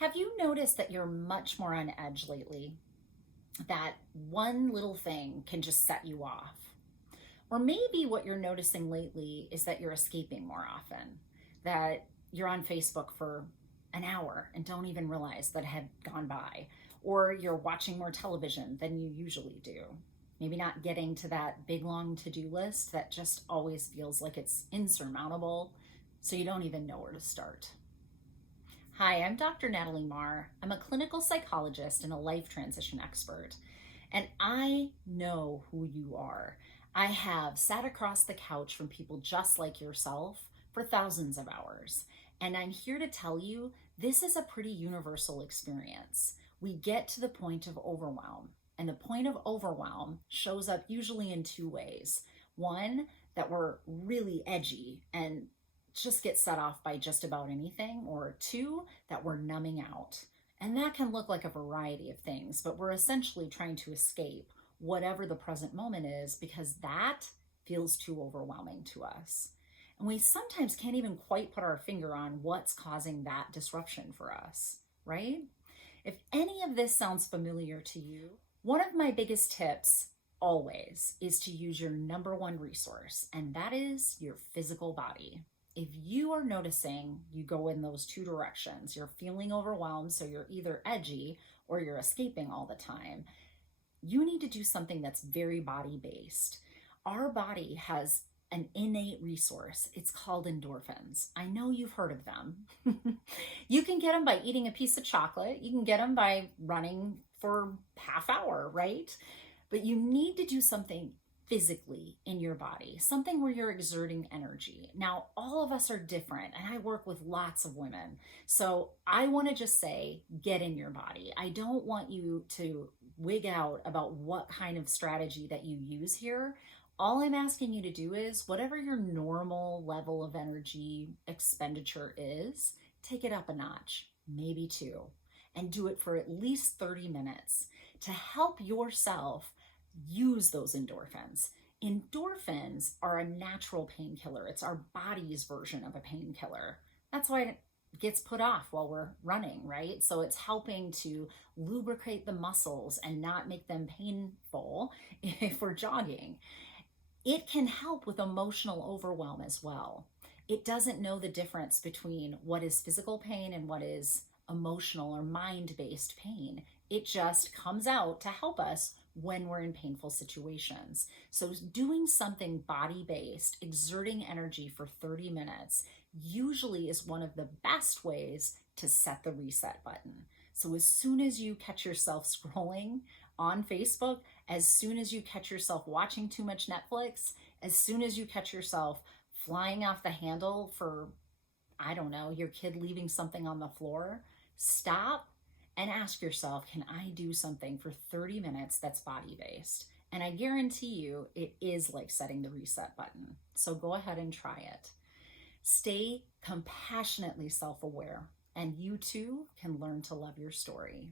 Have you noticed that you're much more on edge lately? That one little thing can just set you off? Or maybe what you're noticing lately is that you're escaping more often, that you're on Facebook for an hour and don't even realize that it had gone by, or you're watching more television than you usually do. Maybe not getting to that big long to do list that just always feels like it's insurmountable, so you don't even know where to start. Hi, I'm Dr. Natalie Marr. I'm a clinical psychologist and a life transition expert, and I know who you are. I have sat across the couch from people just like yourself for thousands of hours, and I'm here to tell you this is a pretty universal experience. We get to the point of overwhelm, and the point of overwhelm shows up usually in two ways. One, that we're really edgy and just get set off by just about anything, or two, that we're numbing out. And that can look like a variety of things, but we're essentially trying to escape whatever the present moment is because that feels too overwhelming to us. And we sometimes can't even quite put our finger on what's causing that disruption for us, right? If any of this sounds familiar to you, one of my biggest tips always is to use your number one resource, and that is your physical body. If you are noticing you go in those two directions, you're feeling overwhelmed, so you're either edgy or you're escaping all the time, you need to do something that's very body based. Our body has an innate resource. It's called endorphins. I know you've heard of them. You can get them by eating a piece of chocolate. You can get them by running for half hour, right? But you need to do something physically in your body, something where you're exerting energy. Now, all of us are different, and I work with lots of women. So I want to just say, get in your body. I don't want you to wig out about what kind of strategy that you use here. All I'm asking you to do is whatever your normal level of energy expenditure is, take it up a notch, maybe two, and do it for at least 30 minutes to help yourself use those endorphins. Endorphins are a natural painkiller. It's our body's version of a painkiller. That's why it gets put off while we're running, right? So it's helping to lubricate the muscles and not make them painful if we're jogging. It can help with emotional overwhelm as well. It doesn't know the difference between what is physical pain and what is emotional or mind-based pain. It just comes out to help us when we're in painful situations. So doing something body-based, exerting energy for 30 minutes, usually is one of the best ways to set the reset button. So as soon as you catch yourself scrolling on Facebook, as soon as you catch yourself watching too much Netflix, as soon as you catch yourself flying off the handle for, I don't know, your kid leaving something on the floor, stop and ask yourself, can I do something for 30 minutes that's body-based? And I guarantee you it is like setting the reset button. So go ahead and try it. Stay compassionately self-aware, and you too can learn to love your story.